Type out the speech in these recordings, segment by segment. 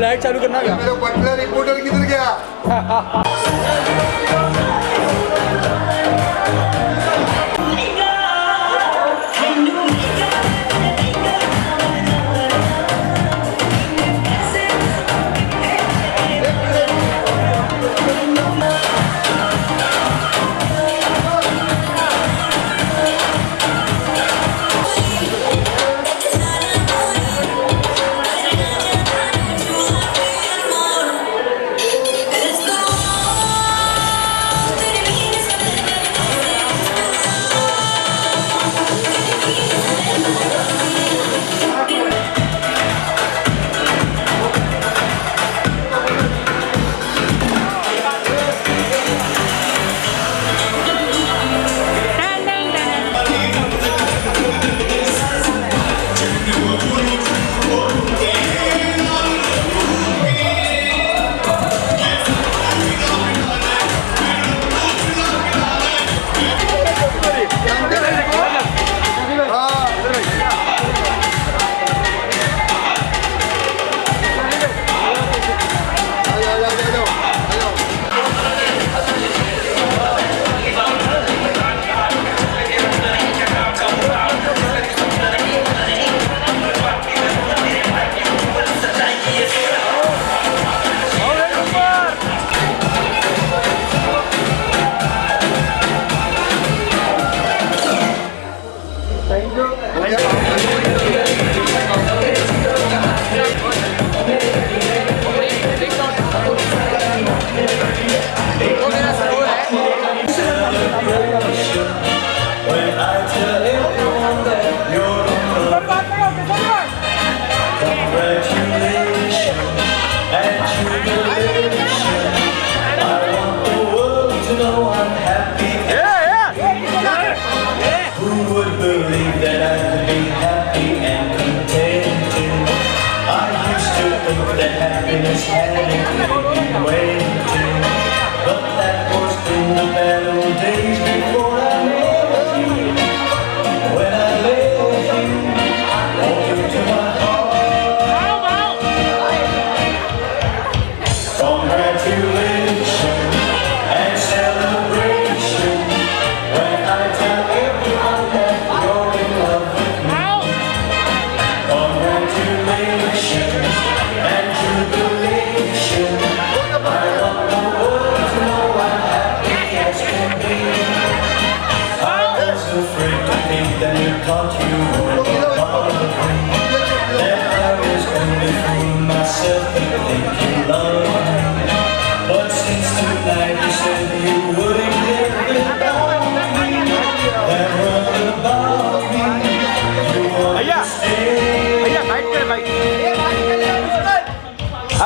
Light चालू करना क्या? मेरा बटलर रिपोर्टर किधर गया?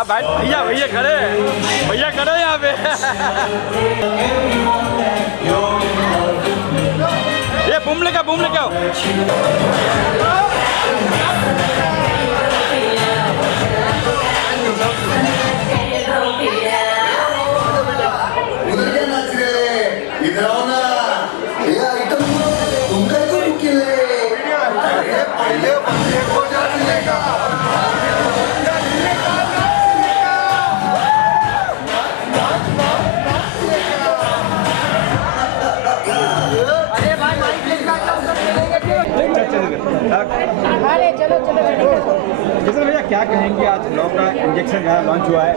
भाई भैया खड़े यहाँ पे। ये बूम लेके आओ। भैया क्या कहेंगे, आज लॉ का इंजेक्शन लॉन्च हुआ है?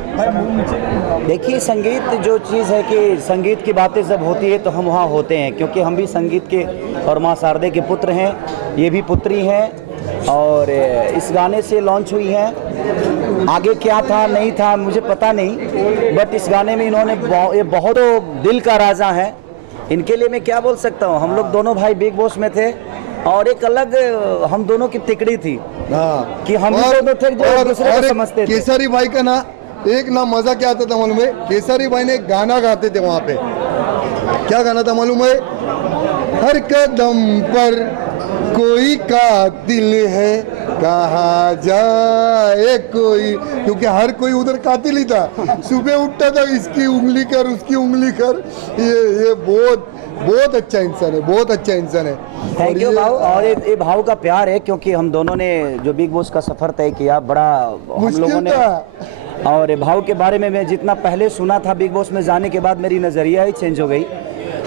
देखिए, संगीत जो चीज़ है कि संगीत की बातें जब होती है तो हम वहाँ होते हैं, क्योंकि हम भी संगीत के और माँ शारदे के पुत्र हैं, ये भी पुत्री हैं और इस गाने से लॉन्च हुई है। आगे क्या था नहीं था मुझे पता नहीं, बट इस गाने में इन्होंने ये बहुत दिल का राजा है, इनके लिए मैं क्या बोल सकता हूँ। हम लोग दोनों भाई बिग बॉस में थे और एक अलग हम दोनों की तिकड़ी थी कि हम दोनों थे जो एक दूसरे को समझते थे। केसरी भाई का ना एक ना मजा क्या आता था मालूम है, केसरी भाई ने गाना गाते थे वहाँ पे, क्या गाना था मालूम है, हर कदम पर कोई कातिल है, कहा जाए कोई, क्योंकि हर कोई उधर कातिल ही था। सुबह उठता था, इसकी उंगली कर उसकी उंगली कर, ये बहुत बहुत अच्छा इंसान है, बहुत अच्छा इंसान है। थैंक और यू ये- भाव। और ये भाव का प्यार है क्योंकि हम दोनों ने जो बिग बॉस का सफ़र तय किया बड़ा हम लोगों मुश्किल ने। था। और भाव के बारे में मैं जितना पहले सुना था बिग बॉस में जाने के बाद मेरी नज़रिया ही चेंज हो गई।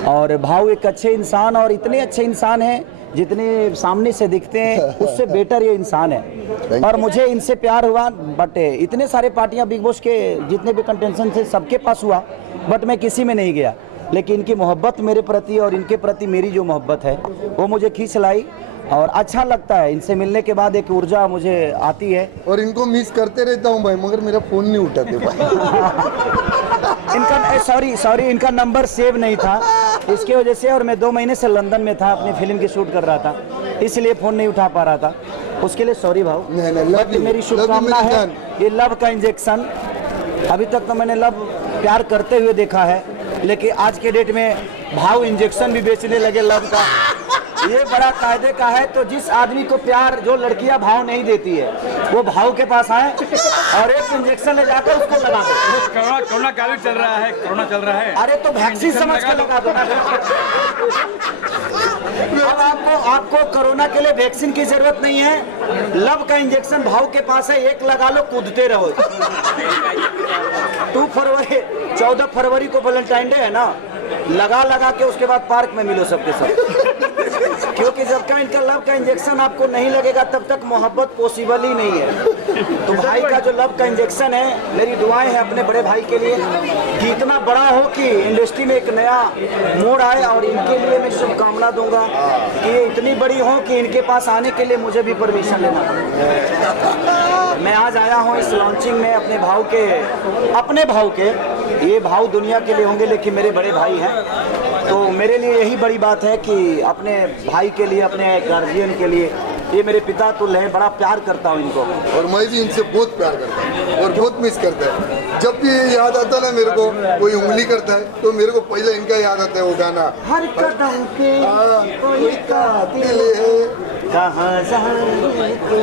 और भाव एक अच्छे इंसान और इतने अच्छे इंसान हैं जितने सामने से दिखते हैं उससे बेटर ये इंसान है। और मुझे इनसे प्यार हुआ बट इतने सारे पार्टियां बिग बॉस के जितने भी कंटेस्टेंट थे सबके पास हुआ बट मैं किसी में नहीं गया। लेकिन इनकी मोहब्बत मेरे प्रति और इनके प्रति मेरी जो मोहब्बत है वो मुझे खींच लाई और अच्छा लगता है। इनसे मिलने के बाद एक ऊर्जा मुझे आती है। और इनको मिस करते रहता हूँ भाई, मगर मेरा फोन नहीं उठाते भाई। इनका सॉरी इनका नंबर सेव नहीं था इसकी वजह से। और मैं 2 महीने से लंदन में था, अपनी फिल्म की शूट कर रहा था, इसलिए फ़ोन नहीं उठा पा रहा था। उसके लिए सॉरी भाव। नहीं, love बट you, मेरी love you शुभकामना मेरी है जान। ये लव का इंजेक्शन। अभी तक तो मैंने लव प्यार करते हुए देखा है लेकिन आज के डेट में भाव इंजेक्शन भी बेचने लगे लव का। ये बड़ा कायदे का है। तो जिस आदमी को प्यार जो लड़कियां भाव नहीं देती है वो भाव के पास आए और एक इंजेक्शन ले जाकर उसको लगा दे। कोरोना कोरोना काल चल रहा है, कोरोना चल रहा है। अरे तो वैक्सीन समझ के लगा दो ना। अब आपको कोरोना के लिए वैक्सीन की जरूरत नहीं है। लव का इंजेक्शन भाव के पास है, एक लगा लो कूदते रहो। 14 फरवरी को वैलेंटाइन डे है ना, लगा के उसके बाद पार्क में मिलो सबके सब। क्योंकि जब तक इनका लव का इंजेक्शन आपको नहीं लगेगा तब तक मोहब्बत पॉसिबल ही नहीं है। तो भाई का जो लव का इंजेक्शन है, मेरी दुआएं हैं अपने बड़े भाई के लिए कि इतना बड़ा हो कि इंडस्ट्री में एक नया मोड़ आए। और इनके लिए मैं शुभकामना दूंगा कि ये इतनी बड़ी हो कि इनके पास आने के लिए मुझे भी परमिशन लेना पड़े। मैं आज आया हूँ इस लॉन्चिंग में अपने भाव के। ये भाव दुनिया के लिए होंगे लेकिन मेरे बड़े भाई हैं। तो मेरे लिए यही बड़ी बात है कि अपने भाई के लिए, अपने गार्जियन के लिए, ये मेरे पिता तुल्य हैं, बड़ा प्यार करता हूँ इनको। और मैं भी इनसे बहुत प्यार करता हूँ और बहुत मिस करता है। जब भी याद आता ना मेरे को, कोई उंगली करता है तो मेरे को पहले इनका याद आता है वो गाना। हर कदम पे कोई कातिल है। कहाँ जाने के।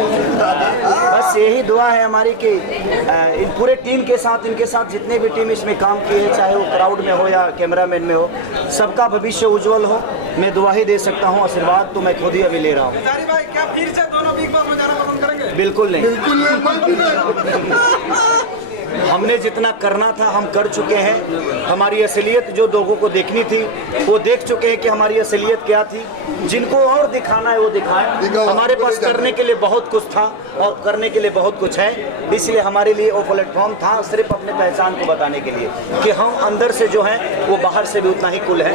बस यही दुआ है हमारी कि इन पूरे टीम के साथ, इनके साथ जितने भी टीम इसमें काम किए हैं, चाहे वो क्राउड में हो या कैमरामैन में हो, सबका भविष्य उज्जवल हो। मैं दुआ ही दे सकता हूँ, आशीर्वाद तो मैं खुद ही अभी ले रहा हूँ। भाई क्या फिर से दोनों बिग बॉस में जाना पसंद करेंगे? बिल्कुल नहीं। बिल्कुल नहीं। हमने जितना करना था हम कर चुके हैं। हमारी असलियत जो लोगों को देखनी थी वो देख चुके हैं कि हमारी असलियत क्या थी। जिनको और दिखाना है वो दिखाएं। हमारे पास करने के लिए बहुत कुछ था और करने के लिए बहुत कुछ है। इसलिए हमारे लिए वो प्लेटफॉर्म था सिर्फ अपने पहचान को बताने के लिए कि हम अंदर से जो हैं वो बाहर से भी उतना ही कुल है।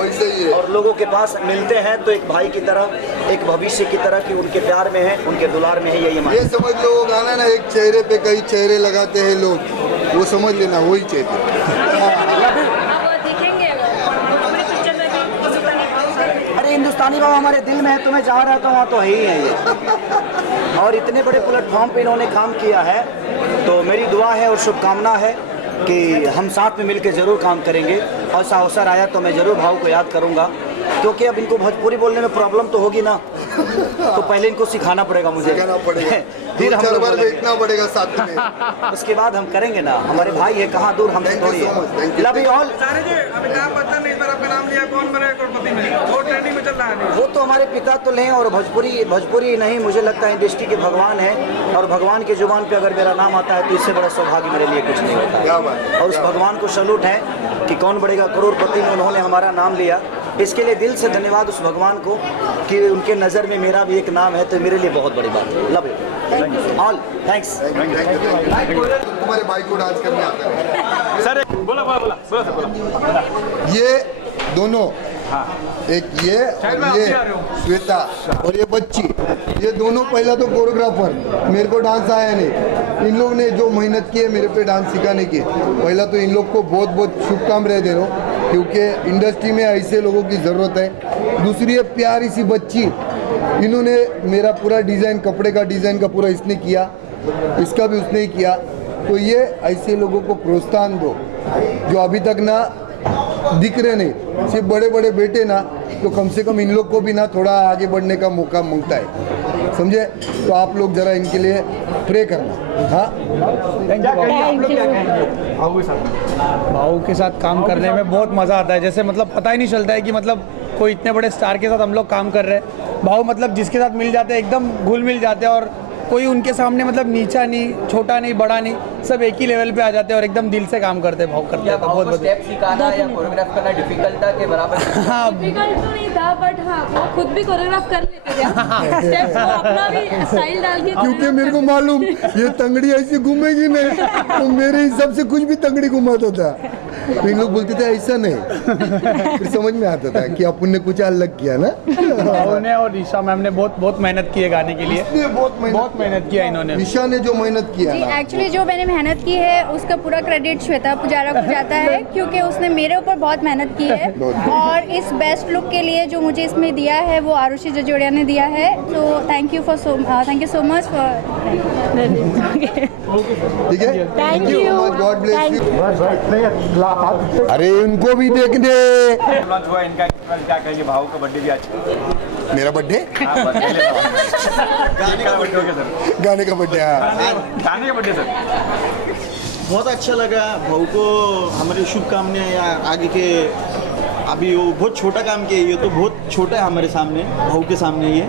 और लोगों के पास मिलते हैं तो एक भाई की तरह, एक भविष्य की तरह कि उनके प्यार में है, उनके दुलार में है। यही हमारे ये समझ लो वो गाना ना, एक चेहरे पे कई चेहरे लगाते हैं लोग, वो समझ लेना वही चेहरे। अरे हिंदुस्तानी बाबा हमारे दिल में है, तो मैं जहाँ रहता हूँ वहाँ तो है ही है ये। और इतने बड़े प्लेटफॉर्म पे इन्होंने काम किया है तो मेरी दुआ है और शुभकामना है कि हम साथ में मिलकर ज़रूर काम करेंगे। और ऐसा अवसर आया तो मैं ज़रूर भाव को याद करूँगा क्योंकि अब इनको भोजपुरी बोलने में प्रॉब्लम तो होगी ना, तो पहले इनको सिखाना पड़ेगा मुझे। सिखाना पड़ेगा, फिर हम 2-4 बार बोलेंगे। बैठना पड़ेगा साथ में। उसके बाद हम करेंगे ना। हमारे भाई है, कहाँ दूर हमसे Thank you थोड़ी so much, thank है। you. Love you all. Amitabh Bachchan ने इस बार आपका नाम लिया, कौन बनेगा करोड़पति में? वो ट्रेंडिंग में चल रहा है। वो तो हमारे पिता तो हैं और भोजपुरी नहीं, मुझे लगता है इंडस्ट्री के भगवान है। और भगवान के जुबान पे अगर मेरा नाम आता है तो इससे बड़ा सौभाग्य मेरे लिए कुछ नहीं होता क्या है। बात। और उस भगवान को सैल्यूट है कि कौन बढ़ेगा करोड़पति में उन्होंने हमारा नाम लिया। इसके लिए दिल से धन्यवाद उस भगवान को कि उनके नज़र में मेरा भी एक नाम है, तो मेरे लिए बहुत बड़ी बात है। Love you all, thanks. तुम्हारे भाई को डांस करने आता है। सर बोला। ये दोनों, एक ये और ये श्वेता और ये बच्ची, ये दोनों पहला तो कोरियोग्राफर। मेरे को डांस आया नहीं, इन लोग ने जो मेहनत की है मेरे पे डांस सिखाने की, पहला तो इन लोग को बहुत बहुत शुभकामनाएं दे रहा हूँ क्योंकि इंडस्ट्री में ऐसे लोगों की ज़रूरत है। दूसरी है प्यारी सी बच्ची, इन्होंने मेरा पूरा डिज़ाइन, कपड़े का डिज़ाइन का पूरा इसने किया, इसका भी उसने ही किया। तो ये ऐसे लोगों को प्रोत्साहन दो जो अभी तक ना दिख रहे नहीं, सिर्फ बड़े बड़े बेटे ना, तो कम से कम इन लोग को भी ना थोड़ा आगे बढ़ने का मौका मिलता है, समझे? तो आप लोग ज़रा इनके लिए प्रे करना। हाँ, भाव के साथ काम करने में बहुत मज़ा आता है। जैसे मतलब पता ही नहीं चलता है कि मतलब कोई इतने बड़े स्टार के साथ हम लोग काम कर रहे हैं। भाव मतलब जिसके साथ मिल जाते हैं एकदम घुल मिल जाते हैं और कोई उनके सामने मतलब नीचा नहीं, छोटा नहीं, बड़ा नहीं, सब एक ही लेवल पे आ जाते हैं और एकदम दिल से काम करते हैं। भाव करते हैं तो बहुत बहुत स्टेप सिखाना या कोरियोग्राफ करना डिफिकल्ट था के बराबर? हाँ, डिफिकल्ट तो नहीं था, बट हाँ वो खुद भी कोरियोग्राफ कर लेते थे। स्टेप को अपना भी स्टाइल डाल के, क्योंकि मेरे को मालूम ये तंगड़ी ऐसी घूमेगी नहीं, तो मेरे हिसाब से कुछ भी तंगड़ी घुमाता था। तो इन लोग बोलते थे ऐसा नहीं, फिर समझ में आता था कि अपन ने कुछ अलग किया ना। भाव ने और ईशा मैम ने बहुत मेहनत की है गाने के लिए। इसने बहुत मेहनत किया इन्होंने। ईशा ने जो मेहनत किया जी, ना, एक्चुअली जो मैंने मेहनत की है उसका पूरा क्रेडिट श्वेता पुजारा को जाता है, क्योंकि उसने मेरे ऊपर बहुत मेहनत की है। और इस बेस्ट लुक के लिए जो मुझे इसमें दिया है वो आरुषि जजोड़िया ने दिया है। तो thank you so much for. ठीक है, thank you, God bless you. अरे उनको भी देखने। लॉन्च हुआ इनका, क्या कहेंगे? भाव का बर्थडे भी आज, मेरा बर्थडे, गाने का बर्थडे हो गया सर। गाने का बर्थडे। गाने का बर्थडे सर। बहुत अच्छा लगा। भाऊ को हमारी शुभकामनाएं आगे के। अभी वो बहुत छोटा काम किया, ये तो बहुत छोटा है हमारे सामने, भाऊ के सामने ये,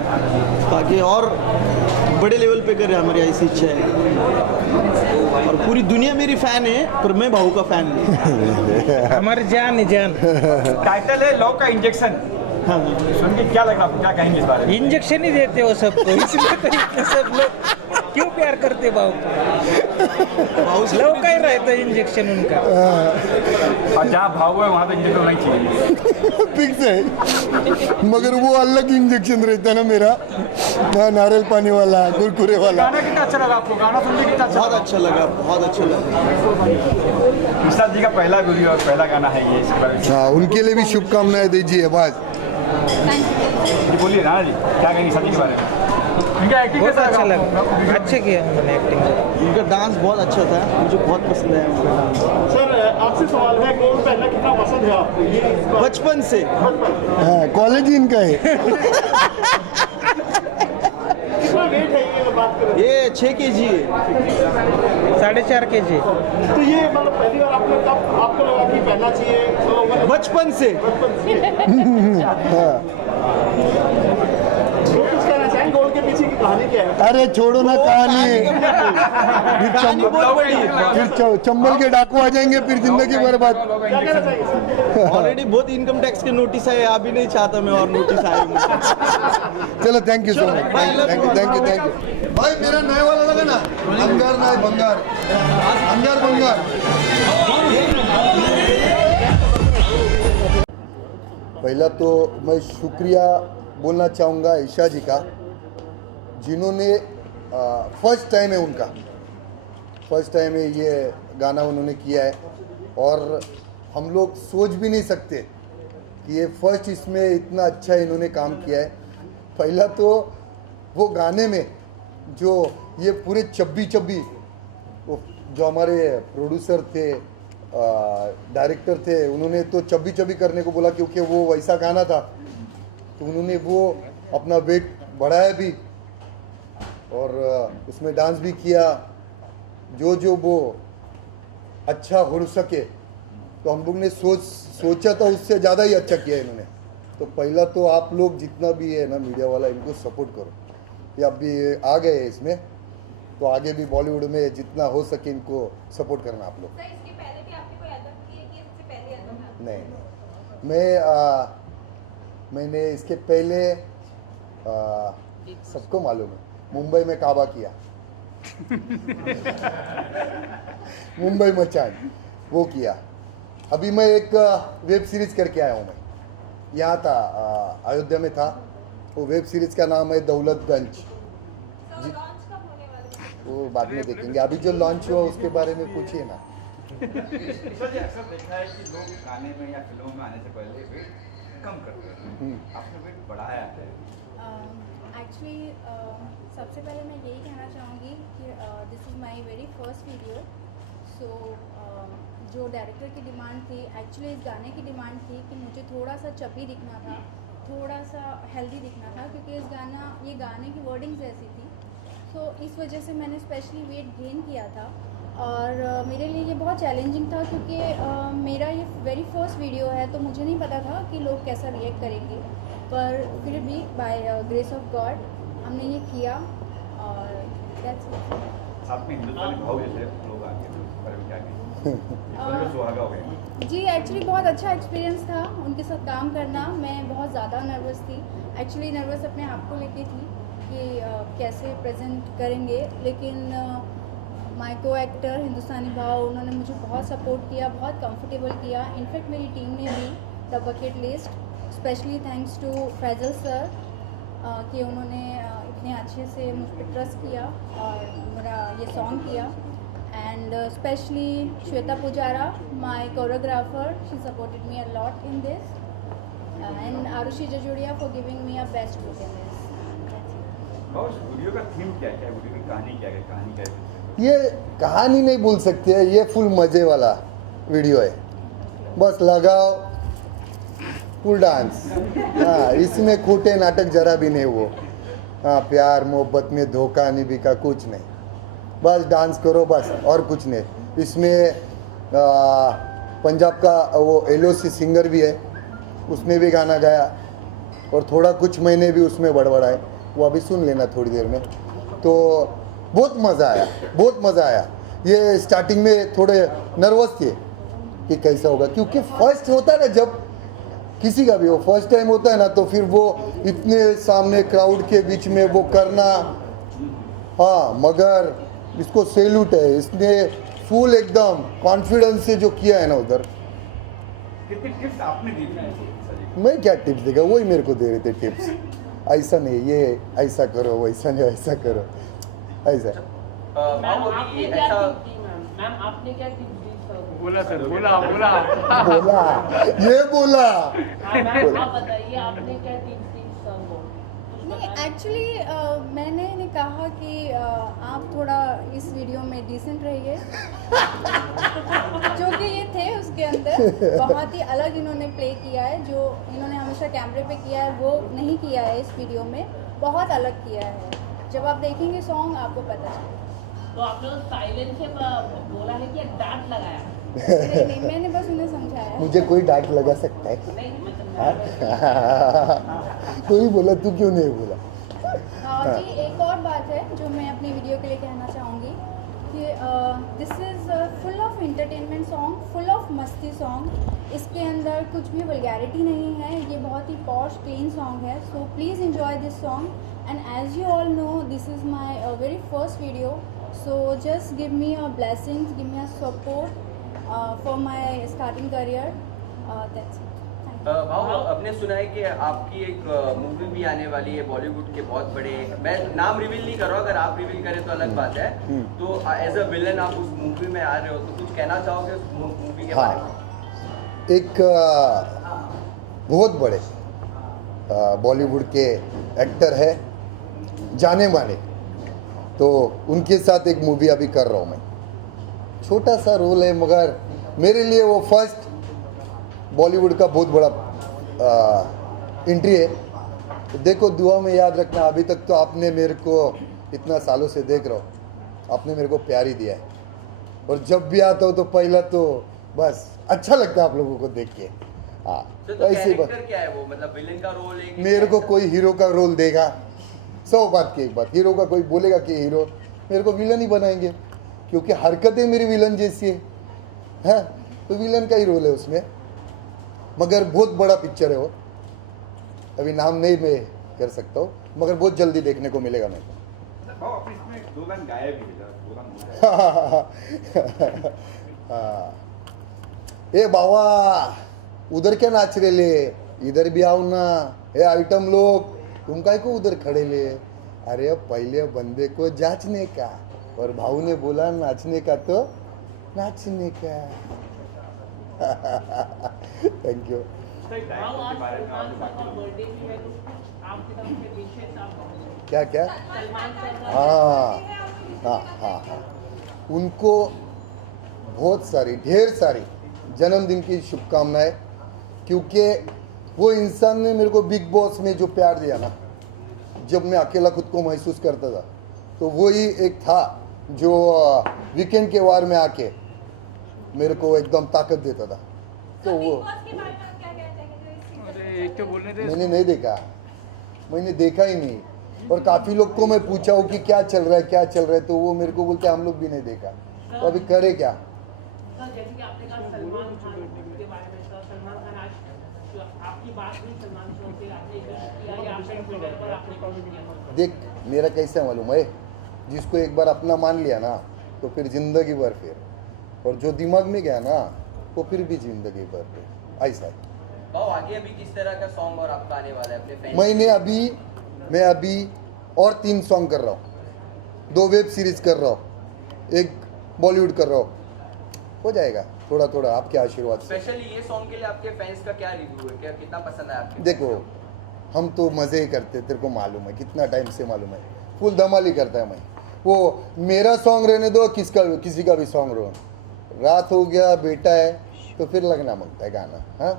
ताकि और बड़े लेवल पे करे, हमारी ऐसी इच्छा है। और पूरी दुनिया मेरी फ़ैन है, पर मैं भाऊ का फ़ैन नहीं। हमारे जान टाइटल है लॉ का इंजेक्शन। हाँ, सुन के क्या लग रहा है, क्या कहेंगे इस बारे में? इंजेक्शन ही देते हो सबको, इसलिए तो इतने सब लोग क्यों प्यार करते भाव को। लव का ही रहता है इंजेक्शन उनका। और जहाँ भाव है वहाँ तो इंजेक्शन होना ही चाहिए। फिक्स है, मगर वो अलग इंजेक्शन रहता है ना मेरा, नारियल पानी वाला, कुरकुरे वाला। गाना कितना अच्छा लगा आपको? गाना सुन के कितना अच्छा बहुत अच्छा लगा, बहुत अच्छा लगा। विशाल जी का पहला वीडियो और पहला गाना है ये, इस पर हाँ, उनके लिए भी शुभकामनाएं दीजिए। बस जी बोलिए ना जी, क्या कहेंगे शादी के बारे में? इनका एक्टिंग कैसा अच्छा लगा? लगा, अच्छे किया उन्होंने एक्टिंग। उनका डांस बहुत अच्छा था, मुझे बहुत पसंद है उनका डांस। सर आपसे सवाल है, कौन पहनना कितना पसंद है आपको? ये बचपन से। हाँ, कॉलेज ही इनका है। कितना वेट है ये बात करें? ये 6 kg है। 4.5 kg। तो ये मतलब पहली बार आपने कब आपको लगा कि पहनना चाहिए? तो मतलब बचपन से। कुछ कहना चाहेंगे, गोल के पीछे की कहानी क्या है? अरे छोड़ो ना कहानी, कहानी बहुत बड़ी है। फिर चंबल के डाकू आ जाएंगे, फिर जिंदगी बर्बाद। क्या कहना चाहिए सर? ऑलरेडी बहुत इनकम टैक्स के नोटिस आए, अभी नहीं चाहता मैं और नोटिस आए मुझे। चलो, thank you so much, thank you. भाई मेरा नया वाला लगा ना, अंगार ना भंगार, अंगार भंगार। पहला तो मैं शुक्रिया बोलना चाहूँगा ईशा जी का, जिन्होंने फर्स्ट टाइम है उनका, फर्स्ट टाइम है ये गाना उन्होंने किया है। और हम लोग सोच भी नहीं सकते कि ये फर्स्ट इसमें इतना अच्छा इन्होंने काम किया है। पहला तो वो गाने में जो ये पूरे चब्बी वो जो हमारे प्रोड्यूसर थे, डायरेक्टर थे, उन्होंने तो चब्बी करने को बोला, क्योंकि वो वैसा गाना था। तो उन्होंने वो अपना वेट बढ़ाया भी और उसमें डांस भी किया, जो वो अच्छा हो सके। तो हम लोग ने सोचा था उससे ज़्यादा ही अच्छा किया इन्होंने। तो पहला तो आप लोग जितना भी है ना मीडिया वाला, इनको सपोर्ट करो। ये अब भी आ गए इसमें, तो आगे भी बॉलीवुड में जितना हो सके इनको सपोर्ट करना आप लोग। इसके पहले भी आपने कोई एल्बम की है कि इससे पहले एल्बम है? नहीं, मैंने इसके पहले सबको मालूम है, मुंबई में काबा किया। मुंबई मचान वो किया। अभी मैं एक वेब सीरीज करके आया हूँ। मैं यहाँ था, अयोध्या में था। वो वेब सीरीज का नाम है दौलतगंज। वो बाद में देखेंगे, अभी जो लॉन्च हुआ उसके बारे में पूछिए ना। सर जी, अक्सर देखा है कि लोग गाने में या फिल्मों में आने से पहले वेट कम करते हैं, आपने वेट बढ़ाया है। एक्चुअली सबसे पहले मैं यही कहना चाहूँगी कि this is my very first video. So जो डायरेक्टर की डिमांड थी, एक्चुअली इस गाने की डिमांड थी कि मुझे थोड़ा सा चपी दिखना था, थोड़ा सा हेल्दी दिखना था, क्योंकि ये गाने की वर्डिंग्स ऐसी थी। सो इस वजह से मैंने स्पेशली वेट गेन किया था। और मेरे लिए ये बहुत चैलेंजिंग था क्योंकि मेरा ये वेरी फर्स्ट वीडियो है, तो मुझे नहीं पता था कि लोग कैसा रिएक्ट करेंगे, पर फिर भी बाय ग्रेस ऑफ गॉड हमने ये किया और that's it. साथ में हिंदुस्तानी भाव जैसे लोग आके पर क्या कहें सुहागा हो गया जी एक्चुअली बहुत अच्छा एक्सपीरियंस था उनके साथ काम करना। मैं बहुत ज़्यादा नर्वस थी, एक्चुअली नर्वस अपने आप को लेके थी कि कैसे प्रेजेंट करेंगे, लेकिन माय को एक्टर हिंदुस्तानी भाव उन्होंने मुझे बहुत सपोर्ट किया, बहुत कंफर्टेबल किया। इनफैक्ट मेरी टीम ने भी the bucket list, specially thanks to Faisal sir कि उन्होंने इतने अच्छे से मुझ पर ट्रस्ट किया और मेरा ये सॉन्ग किया। And specially Shweta Pujara my choreographer, she supported me a lot in this, and Arushi Jajodia for giving me a best look in this. और वीडियो का थीम क्या है, वीडियो की कहानी क्या है, कहानी क्या है? ये कहानी नहीं बोल सकते हैं, ये फुल मज़े वाला वीडियो है, बस लगाओ फुल डांस। हाँ, इसमें खोटे नाटक जरा भी नहीं वो। हाँ, प्यार मोहब्बत में धोखा नहीं बिका, कुछ नहीं, बस डांस करो बस, और कुछ नहीं। इसमें पंजाब का वो LOC सिंगर भी है, उसने भी गाना गाया और थोड़ा कुछ महीने भी उसमें बड़बड़ाए, वो अभी सुन लेना थोड़ी देर में। तो बहुत मज़ा आया, बहुत मज़ा आया। ये स्टार्टिंग में थोड़े नर्वस थे कि कैसा होगा, क्योंकि फर्स्ट होता है ना, जब किसी का भी वो फर्स्ट टाइम होता है ना, तो फिर वो इतने सामने क्राउड के बीच में वो करना। हाँ, मगर इसको सैल्यूट है, इसने फुल एकदम कॉन्फिडेंस से जो किया है ना उधर। कितनी टिप्स आपने दी थी? मैं क्या टिप्स देगा, वही मेरे को दे रहे थे टिप्स। ऐसा नहीं, ये ऐसा करो, वैसा नहीं, ऐसा करो, ऐसा। बोला सर, बोला बोला ये बोला। आप बताइए आपने क्या टिप्स दी सबको? नहीं एक्चुअली मैंने इन्हें कहा कि आप थोड़ा इस वीडियो में डिसेंट रहिए जो कि ये थे उसके अंदर बहुत ही अलग इन्होंने प्ले किया है, जो इन्होंने हमेशा कैमरे पे किया है वो नहीं किया है इस वीडियो में, बहुत अलग किया है। जब आप देखेंगे सॉन्ग आपको पता चलेगा। तो आपने साइलेंस से बोला है कि डांट लगाया? नहीं, मैंने बस उन्हें समझाया। मुझे कोई डांट लगा सकता है? नहीं मतलब तू ही बोला, तू क्यों नहीं बोला? जी एक और बात है जो मैं अपनी वीडियो के लिए कहना चाहूँगी कि this is full of entertainment song, full of मस्ती सॉन्ग। इसके अंदर कुछ भी वल्गैरिटी नहीं है, ये बहुत ही पॉश क्लीन सॉन्ग है। So please enjoy this song and as you all know this is my very first video, so just give me a blessings, give me a support for my starting career. That's it. भाव, आपने सुना है कि आपकी एक movie भी आने वाली है बॉलीवुड के बहुत बड़े, मैं नाम रिवील नहीं कर रहा हूँ, अगर आप रिवील करें तो अलग बात है। तो एज अ विलन आप उस मूवी में आ रहे हो, तो कुछ कहना चाहोगे उस मूवी के बारे में? एक बहुत बड़े बॉलीवुड के एक्टर है, जाने माने, तो उनके साथ एक मूवी अभी कर रहा हूँ मैं। छोटा सा रोल है, मगर मेरे लिए वो फर्स्ट बॉलीवुड का बहुत बड़ा एंट्री है। तो देखो, दुआ में याद रखना। अभी तक तो आपने मेरे को इतना सालों से देख रहा हो, आपने मेरे को प्यार ही दिया है, और जब भी आता हो तो पहला तो बस अच्छा लगता है आप लोगों को देख के। हाँ, तो ऐसे बात क्या है वो, मतलब विलेन का रोल है? मेरे को कोई हीरो का रोल देगा, 100 बात की एक बात, हीरो का कोई बोलेगा कि हीरो, मेरे को विलन ही बनाएंगे, क्योंकि हरकतें मेरी विलन जैसी है, तो विलन का ही रोल है उसमें। मगर बहुत बड़ा पिक्चर है वो, अभी नाम नहीं मैं कर सकता हूँ, मगर बहुत जल्दी देखने को मिलेगा मेरे को। भाव इसमें 2 गान गाया भी है, 2 गान हो हाँ, ए बाबा उधर क्या नाच रहे ले, इधर भी आओ ना। ए आइटम लोग, तुम काय को उधर खड़े ले? अरे पहले बंदे को जांचने का, और भाऊ ने बोला नाचने का तो नाचने का। Thank you. क्या क्या? हाँ हाँ हाँ हाँ, उनको बहुत सारी, ढेर सारी जन्मदिन की शुभकामनाएं, क्योंकि वो इंसान ने मेरे को बिग बॉस में जो प्यार दिया ना, जब मैं अकेला खुद को महसूस करता था, तो वो ही एक था जो वीकेंड के वार में आके मेरे को एकदम ताकत देता था, तो वो एक तो बोलने थे मैंने नहीं देखा, मैंने देखा ही नहीं। और काफ़ी लोग को मैं पूछा हूँ कि क्या चल रहा है क्या चल रहा है, तो वो मेरे को बोलते हम लोग भी नहीं देखा, तो अभी करे क्या। जैसे कि आपने कहा सलमान खान के बारे में, सलमान खान आज तो आपकी बात हुई सलमान खान से, आपने किया या आपने ट्विटर पर आपने कमेंट किया? देख मेरा कैसा मालूम है, जिसको एक बार अपना मान लिया ना तो फिर जिंदगी भर फिर, और जो दिमाग में गया ना वो फिर भी जिंदगी भर फिर, ऐसा है। भाव आगे अभी किस तरह का सॉन्ग और आपका आने वाला है अपने फैन? मैं अभी और 3 सॉन्ग कर रहा हूँ, 2 वेब सीरीज कर रहा हूँ, 1 बॉलीवुड कर रहा हूँ, हो जाएगा थोड़ा थोड़ा आपके आशीर्वाद से। स्पेशली ये सॉन्ग के लिए आपके फैंस का क्या रिव्यू है, क्या कितना पसंद आया आपको? देखो हम तो मज़े ही करते, तेरे को मालूम है कितना टाइम से मालूम है, फुल धमाल ही करता है मैं। वो मेरा सॉन्ग रहने दो, किसी का भी सॉन्ग रहो, रात हो गया बेटा है तो फिर लगना मांगता है गाना। हाँ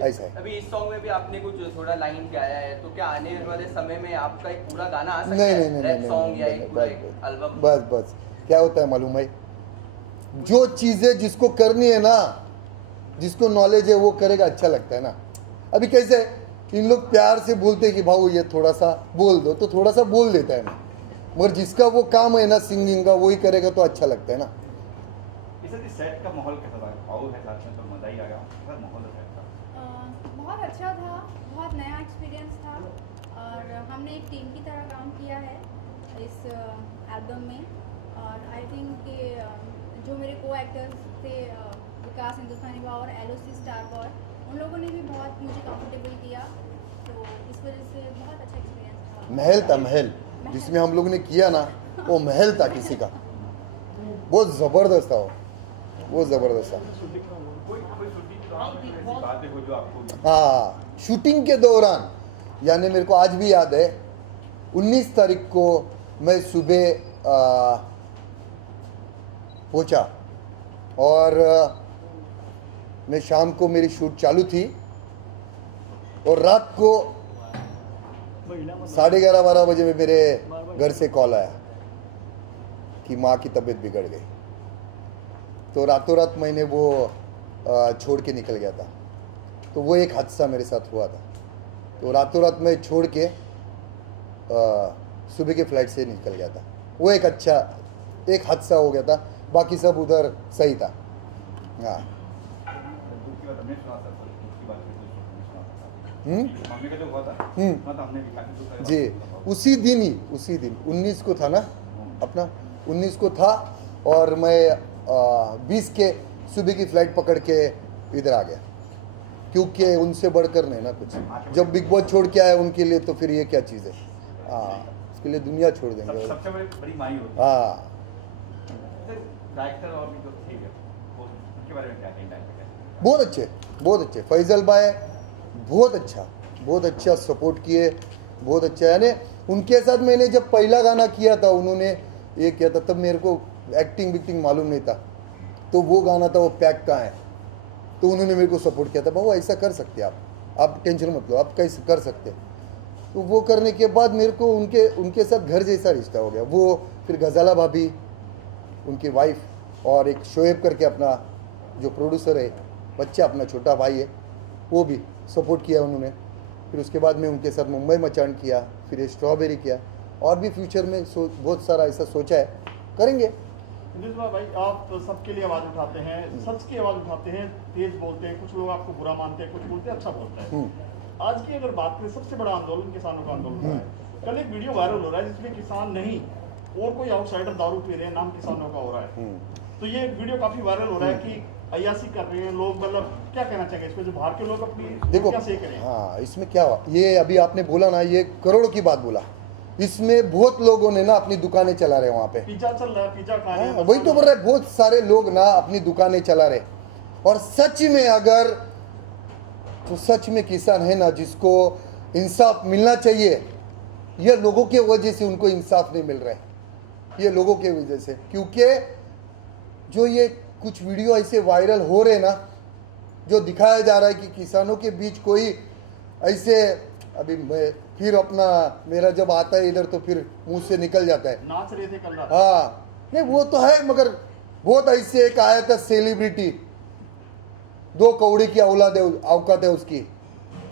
ऐसा है। अभी इस सॉन्ग में भी आपने कुछ थोड़ा लाइन गाया है, तो क्या आने वाले समय में आपका एक पूरा गाना आ सकता नहीं है? नहीं नहीं रैप नहीं, सॉन्ग या नहीं, एक पूरा नहीं, एक एल्बम? बस क्या होता है मालूम है, जो चीज़ें जिसको करनी है ना, जिसको नॉलेज है वो करेगा, अच्छा लगता है ना। अभी कैसे इन लोग प्यार से बोलते हैं कि भाऊ ये थोड़ा सा बोल दो, तो थोड़ा सा बोल देता है ना, मगर जिसका वो काम है ना सिंगिंग का वही करेगा तो अच्छा लगता है ना। इस सेट का माहौल कैसा था? भाव है साथ में तो मजा ही आ गया, कैसा माहौल है सेट का? बहुत अच्छा था, बहुत नया एक्सपीरियंस था, और हमने एक टीम की तरह काम किया है इस एल्बम में। और आई थिंक कि जो मेरे को एक्टर्स थे विकास हिंदुस्तानी बा और LOC स्टार बॉय, उन लोगों ने भी बहुत मुझे कंफर्टेबल किया, तो इस वजह से बहुत अच्छा एक्सपीरियंस था। महल था, महल जिसमें हम लोग ने किया ना, वो महल था किसी का, बहुत ज़बरदस्त था वो ज़बरदस्त था। हाँ शूटिंग के दौरान, यानी मेरे को आज भी याद है 19 तारीख को मैं सुबह पहुंचा, और मैं शाम को मेरी शूट चालू थी, और रात को 11:30-12 बजे में मेरे घर से कॉल आया कि माँ की तबीयत बिगड़ गई। तो रातों रात मैंने वो छोड़ के निकल गया था, तो वो एक हादसा मेरे साथ हुआ था। तो रातों रात मैं छोड़ के सुबह के फ्लाइट से निकल गया था, वो एक हादसा हो गया था, बाकी सब उधर सही था। हाँ जी, उसी दिन 19 को था ना, अपना 19 को था, और मैं 20 के सुबह की फ्लाइट पकड़ के इधर आ गया, क्योंकि उनसे बढ़कर नहीं ना कुछ। जब बिग बॉस छोड़ के आए उनके लिए, तो फिर ये क्या चीज़ है। हाँ उसके लिए दुनिया छोड़ देंगे। सबसे बड़ी माई होती है। हाँ डायरेक्टर और भी तो ठीक है, उनके बारे में क्या कहेंगे? बहुत अच्छे फैजल भाई, बहुत अच्छा सपोर्ट किए, बहुत अच्छा। यानी उनके साथ मैंने जब पहला गाना किया था, उन्होंने ये किया था, तब मेरे को एक्टिंग मालूम नहीं था, तो वो गाना था वो पैक का है, तो उन्होंने मेरे को सपोर्ट किया था, भाऊ ऐसा कर सकते आप टेंशन मत लो, आप कैसे कर सकते। तो वो करने के बाद मेरे को उनके साथ घर जैसा रिश्ता हो गया। वो फिर गजाला भाभी, उनकी वाइफ, और एक शोएब करके अपना जो प्रोड्यूसर है, बच्चा अपना छोटा भाई है, वो भी सपोर्ट किया उन्होंने। फिर उसके बाद में उनके साथ मुंबई मचान किया, फिर ये स्ट्रॉबेरी किया, और भी फ्यूचर में बहुत सारा ऐसा सोचा है, करेंगे। भाई आप सबके लिए आवाज़ उठाते हैं, सच की आवाज़ उठाते हैं, तेज बोलते हैं, कुछ लोग आपको बुरा मानते हैं, कुछ बोलते हैं अच्छा बोलते हैं। आज की अगर बात करें, सबसे बड़ा आंदोलन किसानों का आंदोलन है। कल एक वीडियो वायरल हो रहा है जिसमें किसान नहीं और कोई आउटसाइडर दारू पी रहे हैं, नाम किसानों का हो रहा है। तो ये वीडियो काफी वायरल हो रहा है कि अय्यासी कर रहे हैं लोग, मतलब क्या कहना चाहेंगे इस पे, जो बाहर के लोग अपनी देखो क्या सेक रहे हैं? हाँ इसमें क्या हुआ, ये अभी आपने बोला ना, ये करोड़ों की बात बोला, इसमें बहुत लोगों ने ना अपनी दुकानें चला रहे वहाँ पे, पिज्जा चल रहा है, पिज्जा खा रहे हैं, वही तो बोल रहे, बहुत सारे लोग ना अपनी दुकानें चला रहे। और सच में अगर तो सच में किसान है ना जिसको इंसाफ मिलना चाहिए, ये लोगों के वजह से उनको इंसाफ नहीं मिल रहा है, ये लोगों के वजह से। क्योंकि जो ये कुछ वीडियो ऐसे वायरल हो रहे ना, जो दिखाया जा रहा है कि किसानों के बीच कोई ऐसे, अभी मैं फिर अपना मेरा जब आता है इधर तो फिर मुंह से निकल जाता है, नाच रहे थे कल रात। हाँ नहीं वो तो है, मगर बहुत ऐसे एक आया था सेलिब्रिटी, 2 कौड़ी की औकात है उसकी,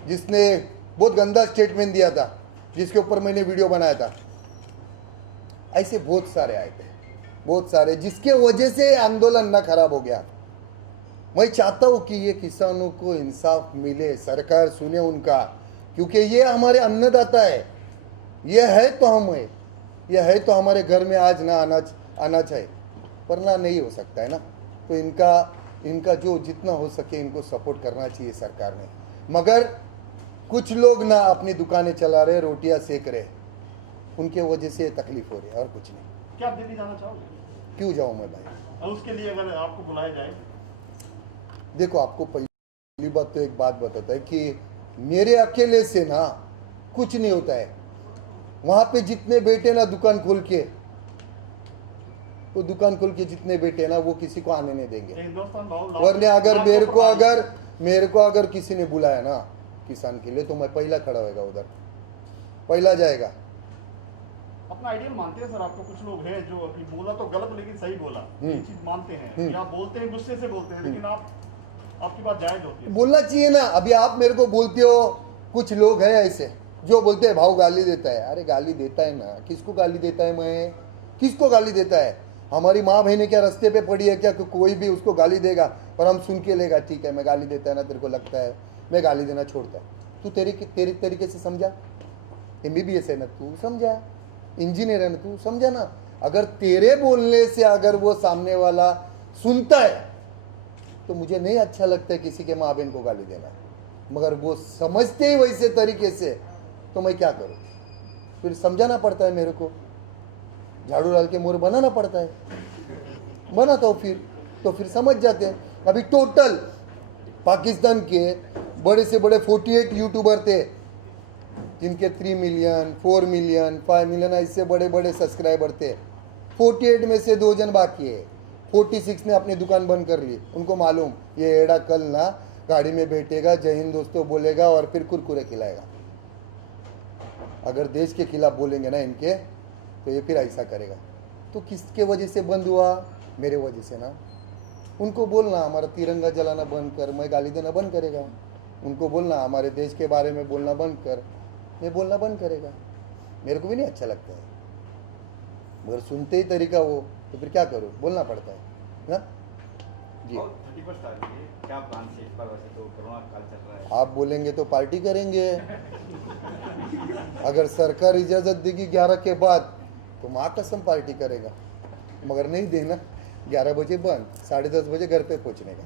जिसने बहुत गंदा स्टेटमेंट दिया था, जिसके ऊपर मैंने वीडियो बनाया था। ऐसे बहुत सारे आए थे, बहुत सारे, जिसके वजह से आंदोलन ना खराब हो गया। मैं चाहता हूँ कि ये किसानों को इंसाफ मिले, सरकार सुने उनका, क्योंकि ये हमारे अन्नदाता है, ये है तो हम है, ये है तो हमारे घर में आज ना अनाज है, वरना नहीं हो सकता है ना। तो इनका जो जितना हो सके इनको सपोर्ट करना चाहिए सरकार ने। मगर कुछ लोग ना अपनी दुकानें चला रहे, रोटियां सेक रहे, उनके वजह से तकलीफ हो रही है और कुछ नहीं। क्या आप दिल्ली जाना चाहोगे? क्यों जाऊँ मैं भाई? और उसके लिए अगर आपको बुलाया जाए? देखो, आपको पहली बात तो एक बात बताता है कि मेरे अकेले से ना कुछ नहीं होता है। वहां पे जितने बैठे ना दुकान खोल के, वो दुकान खोल के जितने बैठे ना, वो किसी को आने नहीं देंगे। वरने अगर मेरे को अगर किसी ने बुलाया ना किसान के लिए, तो मैं पहला खड़ा होगा, उधर पहला जाएगा। अपना आइडियल मानते हैं सर आपको? कुछ लोग हैं जो अभी बोला तो गलत लेकिन सही बोला, ये चीज मानते हैं, या बोलते हैं गुस्से से बोलते हैं, लेकिन आपकी बात जायज होती है। बोलना चाहिए ना। अभी आप मेरे को बोलते हो, कुछ लोग हैं ऐसे जो बोलते हैं भाव गाली देता है। अरे गाली देता है ना, किसको गाली देता है? मैं किसको गाली देता है? हमारी माँ बहनें क्या रास्ते पे पड़ी है क्या? कोई भी उसको गाली देगा और हम सुन के लेगा, ठीक है मैं गाली देता है ना, तेरे को लगता है मैं गाली देना छोड़ता है। तू तेरी तरीके से समझा, MBBS है ना तू समझा, इंजीनियर है ना तू समझा ना। अगर तेरे बोलने से अगर वो सामने वाला सुनता है तो मुझे नहीं अच्छा लगता है किसी के माँ बहन को गाली देना, मगर वो समझते ही वैसे तरीके से, तो मैं क्या करूँ? फिर समझाना पड़ता है मेरे को, झाड़ू डाल के मोर बनाना पड़ता है, बनाता हूँ तो फिर समझ जाते हैं। अभी टोटल पाकिस्तान के बड़े से बड़े 48 यूट्यूबर थे, जिनके 3 मिलियन 4 मिलियन 5 मिलियन ऐसे बड़े बड़े सब्सक्राइबर थे। 48 में से 2 जन बाकी है। 46 ने अपनी दुकान बंद कर ली। उनको मालूम ये एड़ा कल ना गाड़ी में बैठेगा, जय हिंद दोस्तों बोलेगा और फिर कुरकुरे खिलाएगा। अगर देश के खिलाफ बोलेंगे ना इनके, तो ये फिर ऐसा करेगा। तो किसके वजह से बंद हुआ? मेरे वजह से ना। उनको बोलना हमारा तिरंगा जलाना बंद कर, मैं गाली देना बंद करेगा। उनको बोलना हमारे देश के बारे में बोलना बंद कर, मैं बोलना बंद करेगा। मेरे को भी नहीं अच्छा लगता है, मगर सुनते ही तरीका वो, तो फिर क्या करो, बोलना पड़ता है ना जी। 31 तारीख है, क्या प्लान है इस बार? वैसे तो कोरोना काल चल रहा है, आप बोलेंगे तो पार्टी करेंगे। अगर सरकार इजाजत देगी 11 के बाद तो माँ कसम पार्टी करेगा, मगर नहीं देना 11 बजे बंद, 10:30 बजे घर पे पहुंचने का।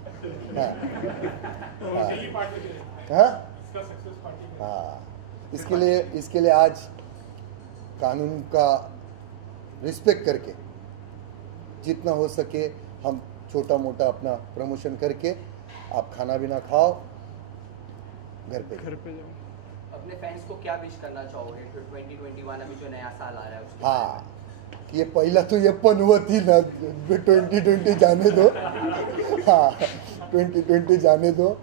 हाँ, इसके लिए आज कानून का रिस्पेक्ट करके जितना हो सके हम छोटा मोटा अपना प्रमोशन करके आप खाना भी ना खाओ, घर पे जाओ। अपने फैंस को क्या विश करना चाहोगे फिर 2021 अभी जो नया साल आ रहा है उसके? हाँ, ये पहला तो ये पनवत ही ना, 2020 जाने दो। हाँ, 2020 जाने दो,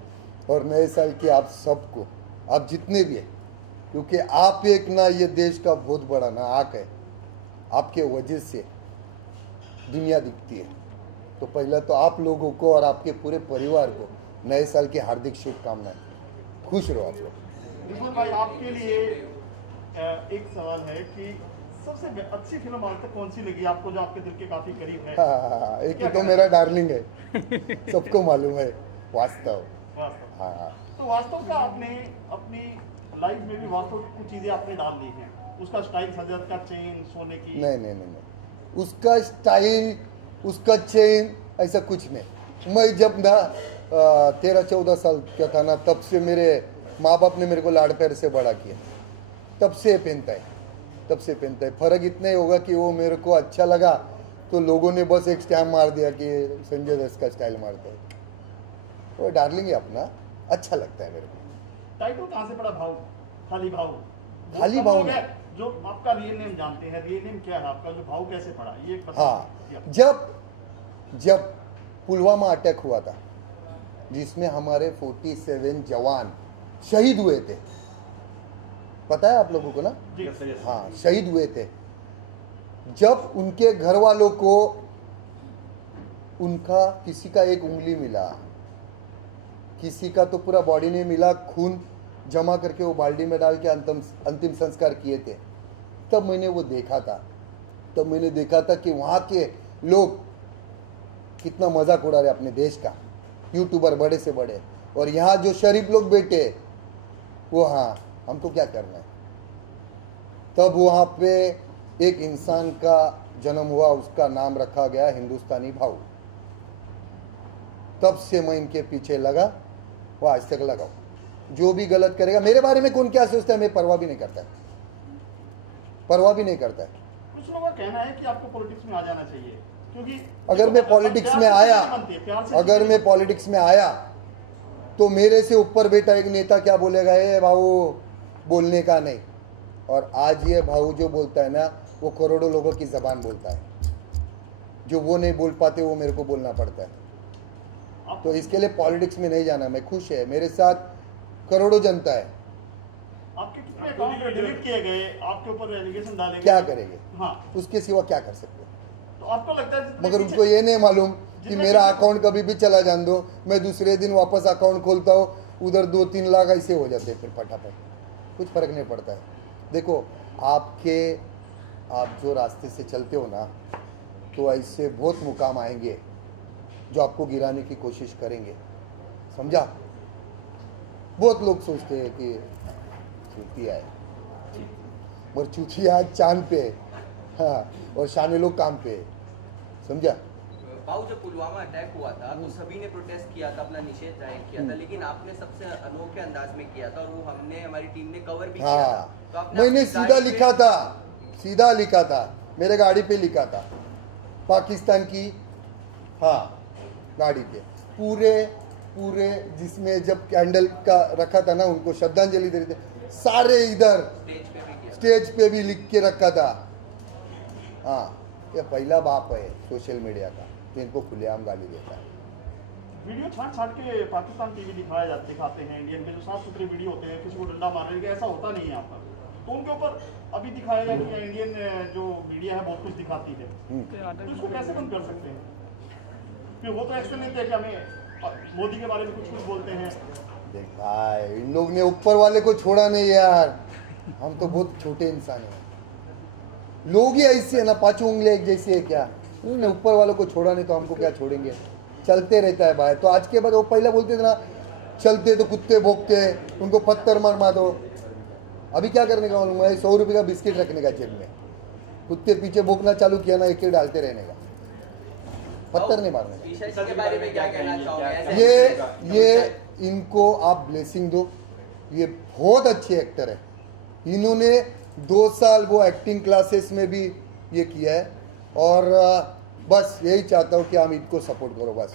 और नए साल की आप सबको, आप जितने भी हैं, क्योंकि आप एक ना ये देश का बहुत बड़ा ना आँख है, आपके वजह से दुनिया दिखती है। तो पहला तो आप लोगों को और आपके पूरे परिवार को नए साल की हार्दिक शुभकामनाएं। खुश रहो आप लोग। रिजवान भाई, आपके लिए एक सवाल है कि सबसे अच्छी फिल्म आज तक कौन सी लगी आपको, जो आपके दिल के काफी करीब है? हाँ, एक ही तो मेरा डार्लिंग है, सबको मालूम है, वास्तव। हाँ, तो वास्तव का आपने अपनी लाइफ में भी वास्तव कुछ चीजें आपने डाल दी हैं, उसका स्टाइल, सजत का चेन, सोने की? नहीं, उसका स्टाइल, उसका चेन ऐसा कुछ नहीं। मैं जब ना 13-14 साल का था ना, तब से मेरे माँ बाप ने मेरे को लाड़ प्यार से बड़ा किया, तब से पहनता है। फर्क इतना ही होगा कि वो मेरे को अच्छा लगा तो लोगों ने बस एक स्टैम्प मार दिया कि संजय दत्त का स्टाइल मारता है। वो डार्लिंग है अपना, अच्छा लगता है मेरे को। टाइटल कहाँ से पड़ा? भाव, खाली भाव? खाली भाव नहीं, जो आपका रियल नेम जानते हैं, रियल नेम क्या है आपका, जो भाव कैसे पड़ा ये बताइए। हाँ, जब पुलवामा अटैक हुआ था, जिसमें हमारे 47 जवान शहीद हुए थे, पता है आप लोगों को ना? जी। हाँ, शहीद हुए थे। जब उनके घर वालों को उनका किसी का एक उंगली मिला, किसी का तो पूरा बॉडी नहीं मिला, खून जमा करके वो बाल्टी में डाल के अंतिम संस्कार किए थे, तब मैंने वो देखा था। तब मैंने देखा था कि वहाँ के लोग कितना मजाक उड़ा रहे अपने देश का, यूट्यूबर बड़े से बड़े, और यहाँ जो शरीफ लोग बैठे वो, हाँ हमको क्या करना है। तब वहाँ पे एक इंसान का जन्म हुआ, उसका नाम रखा गया हिंदुस्तानी भाऊ। तब से मैं इनके पीछे लगा, वो आज तक लगा। जो भी गलत करेगा, मेरे बारे में कौन क्या सोचता है मैं परवाह भी नहीं करता है, परवाह भी नहीं करता है। कुछ लोगों का कहना है कि आपको पॉलिटिक्स में आ जाना चाहिए, क्योंकि अगर मैं पॉलिटिक्स में आया, अगर मैं पॉलिटिक्स में आया तो मेरे से ऊपर बेटा एक नेता क्या बोलेगा, ये भाऊ बोलने का नहीं। और आज ये भाऊ जो बोलता है ना, वो करोड़ों लोगों की जबान बोलता है, जो वो नहीं बोल पाते वो मेरे को बोलना पड़ता है। तो इसके लिए पॉलिटिक्स में नहीं जाना, मैं खुश है, मेरे साथ करोड़ों जनता है। आपके कितने अकाउंट डिलीट किए गए, आपके ऊपर एलिगेशन डाले गए, क्या करेंगे? हाँ, उसके सिवा क्या कर सकते हैं? तो आपको लगता है मगर उनको ये नहीं मालूम कि मेरा अकाउंट कभी भी चला जान दो, मैं दूसरे दिन वापस अकाउंट खोलता हूँ, उधर 2-3 लाख ऐसे हो जाते हैं, फिर फटाफट, कुछ फर्क नहीं पड़ता है। देखो आप जो रास्ते से चलते हो ना, तो ऐसे बहुत मुकाम आएंगे जो आपको गिराने की कोशिश करेंगे, समझा। बहुत लोग सोचते हैं कि चूतिया है, और चूतिया आज चांद पे है, हाँ, और शाने लोग काम पे है, समझा। भाऊ जब पुलवामा अटैक हुआ था तो सभी ने प्रोटेस्ट किया था, अपना निषेध जाहिर किया था, लेकिन आपने सबसे अनोखे अंदाज में किया था और वो हमारी टीम ने कवर भी किया था। तो आपने मैंने सीधा लिखा था, मेरे गाड़ी पे लिखा था, पाकिस्तान की, हाँ, गाड़ी पे पूरे जिसमें जब कैंडल का रखा था ना, उनको श्रद्धांजलि दे रहे थे सारे, इधर स्टेज पे भी लिख के रखा था। हाँ, ये पहला बाप है सोशल मीडिया का, तो इनको खुलेआम गाली देता है। वीडियो छाट के पाकिस्तान टीवी दिखाते हैं, इंडियन के जो साफ सुथरे वीडियो होते हैं, किसी को डंडा मारने के, ऐसा होता नहीं है यहाँ पर। तो उनके ऊपर अभी दिखाया गया कि इंडियन जो मीडिया है बहुत कुछ दिखाती है, तो इसको कैसे बंद कर सकते हैं? फिर वो तो एक्शन लेते हैं कि हमें मोदी के बारे में कुछ बोलते हैं। देख भाई, इन लोग ने ऊपर वाले को छोड़ा नहीं यार, हम तो बहुत छोटे इंसान हैं। लोग ही ऐसे है ना, 5 उंगलियां एक जैसी है क्या, उन्होंने ऊपर वालों को छोड़ा नहीं तो हमको क्या छोड़ेंगे। चलते रहता है भाई। तो आज के बाद वो पहले बोलते थे ना, चलते तो कुत्ते भोंकते, उनको पत्थर मार दो। अभी क्या करने का मालूम है, 100 रुपये का बिस्किट रखने का जेब में, कुत्ते पीछे भोंकना चालू किया ना, एक डालते रहने का, पत्थर नहीं मारने का। के बारे में क्या कहना चाहोगे? ये इनको आप ब्लेसिंग दो, ये बहुत अच्छे एक्टर है। इन्होंने 2 साल वो एक्टिंग क्लासेस में भी ये किया है, और बस यही चाहता हूँ कि आप इनको सपोर्ट करो। बस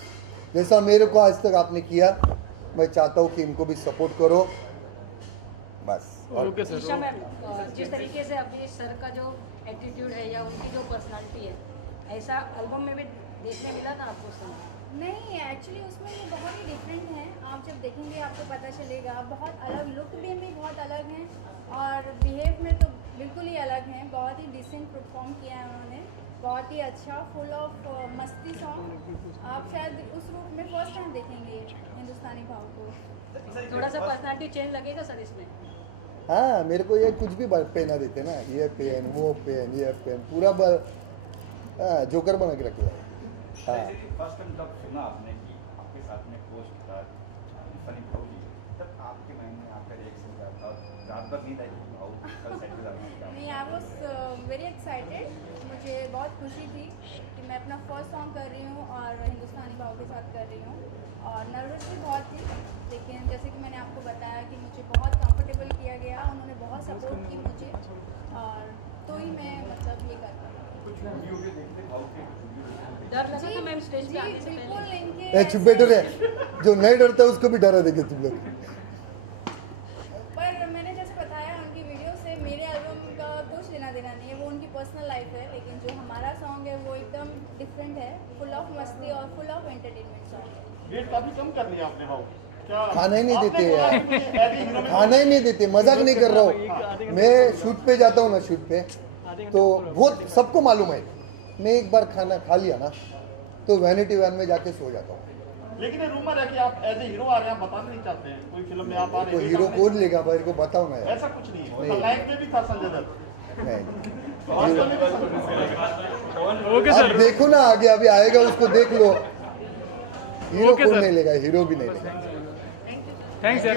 जैसा मेरे को आज तक आपने किया, मैं चाहता हूँ कि इनको भी सपोर्ट करो बस। और ईशा मैम, जिस तरीके से अभी सर का जो एटीट्यूड है या उनकी जो पर्सनालिटी है, ऐसा एल्बम में भी देखने मिला था आपको? नहीं, एक्चुअली उसमें ये बहुत ही डिफरेंट है। आप जब देखेंगे आपको पता चलेगा, बहुत अलग लुक में भी बहुत अलग हैं, और बिहेव में तो बिल्कुल ही अलग हैं। बहुत ही डिसेंट परफॉर्म किया है उन्होंने, बहुत ही अच्छा, फुल ऑफ मस्ती सॉन्ग। आप शायद उस रूप में फर्स्ट टाइम देखेंगे हिंदुस्तानी भाव को। थोड़ा सा पर्सनालिटी चेंज लगेगा सर इसमें? हाँ, मेरे को ये कुछ भी पहना देते ना, ये पेन वो पेन ये पेन, पूरा जोकर बना के रखे। हाँ, फर्स्ट टाइम जब सुना आपने कि आपके साथ में पोस्ट था फनी भाऊ जी, तब आपके माइंड में आपका रिएक्शन क्या था? रात भर नींद आई कि भाऊ कल सेट पे जाना? नहीं, आई वॉज वेरी एक्साइटेड। मुझे बहुत खुशी थी कि मैं अपना फर्स्ट सॉन्ग कर रही हूँ और हिंदुस्तानी भाव के साथ कर रही हूँ, और नर्वस भी बहुत थी, लेकिन जैसे कि मैंने आपको बताया कि मुझे बहुत कंफर्टेबल किया गया, उन्होंने बहुत सपोर्ट की मुझे, और तो ही मैं मतलब ये कर पाई। डर लगा था मैम स्टेज पे आने से पहले? ए चुप बैठो रे, जो नहीं डरता उसको भी डरा देंगे तुम लोग। पर मैंने जैसे बताया, उनकी वीडियो से मेरे एल्बम का कुछ लेना देना नहीं है, वो उनकी पर्सनल लाइफ है, लेकिन जो हमारा सॉन्ग है वो एकदम डिफरेंट है, फुल ऑफ मस्ती और फुल ऑफ एंटरटेनमेंट सॉन्ग है। वेट काफी कम कर लिया आपने भाऊ, क्या खाना ही नहीं देते यार, यार? खाना ही नहीं देते, मजाक नहीं कर रहा हूँ। मैं शूट पे जाता हूँ ना, शूट पे तो बहुत सबको मालूम है, मैं एक बार खाना खा लिया ना तो वैनिटी वैन में जाके सो जाता हूँ। लेकिन ये रूमर है कि आप एज ए हीरो आ रहे हैं, आप बताना नहीं चाहते हैं कोई फिल्म में आप आ रहे तो हैं। हीरो कौन लेगा भाई को बताओ ना यार। ऐसा कुछ नहीं है, खलनायक में भी था संजय दत्त। नहीं वास्तव में भी संजय ओके अब देखो ना आगे अभी आएगा उसको देख लो। हीरो कौन नहीं लेगा, हीरो भी नहीं लेगा। थैंक्स यार।